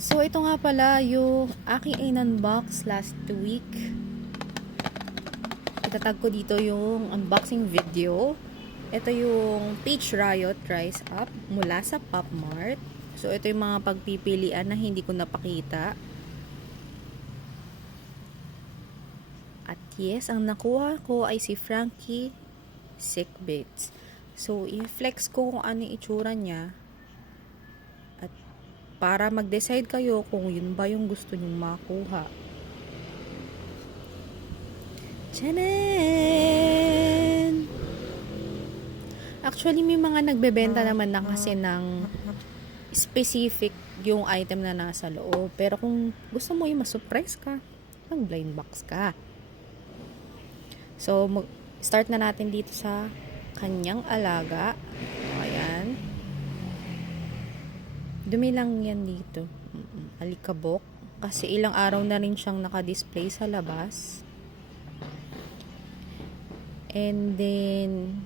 So, ito nga pala yung aking in-unbox last week. Itatag ko dito yung unboxing video. Ito yung Peach Riot Rise Up mula sa Pop Mart. So, ito yung mga pagpipilian na hindi ko napakita. At yes, ang nakuha ko ay si Frankie Sick Bits. So, i-flex ko kung ano yung itsura niya. At para mag-decide kayo kung yun ba yung gusto nyong makuha. Tchanan! Actually, may mga nagbebenta naman na kasi ng specific yung item na nasa loob. Pero kung gusto mo yung ma-surprise ka, mag-blind box ka. So, start na natin dito sa kanyang alaga. Ayan. Dumi lang yan dito. Alikabok. Kasi ilang araw na rin siyang naka-display sa labas. And then,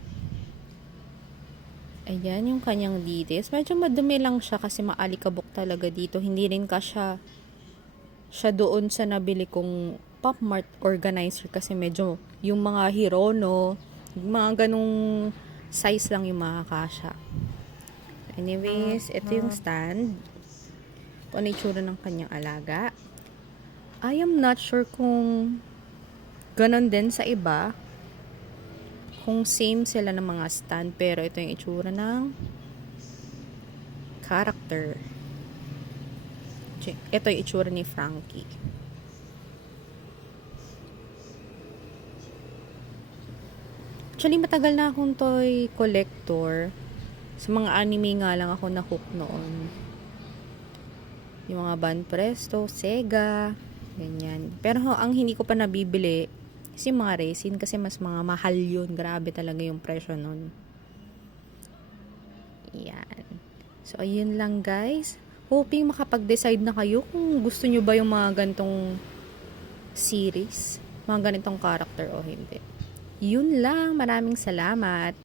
ayan yung kanyang details. Medyo madumi lang siya kasi maalikabok talaga dito. Hindi rin siya doon sa nabili kong Pop Mart organizer kasi medyo yung mga Hirono, yung mga ganong size lang yung makakasya. Anyways, ito yung stand. Kung ano yung tsura ng kanyang alaga. I am not sure kung ganon din sa iba. Kung same sila ng mga stand, pero ito yung itsura ng character. Ito yung itsura ni Frankie. Actually, matagal na akong toy collector. Sa mga anime nga lang ako na-hook noon. Yung mga Banpresto, Sega, ganyan. Pero ang hindi ko pa nabibili is yung mga resin kasi mas mga mahal yun. Grabe talaga yung presyo nun. Yan. So, ayun lang guys. Hoping makapag-decide na kayo kung gusto nyo ba yung mga ganitong series, mga ganitong character o hindi. Yun lang. Maraming salamat.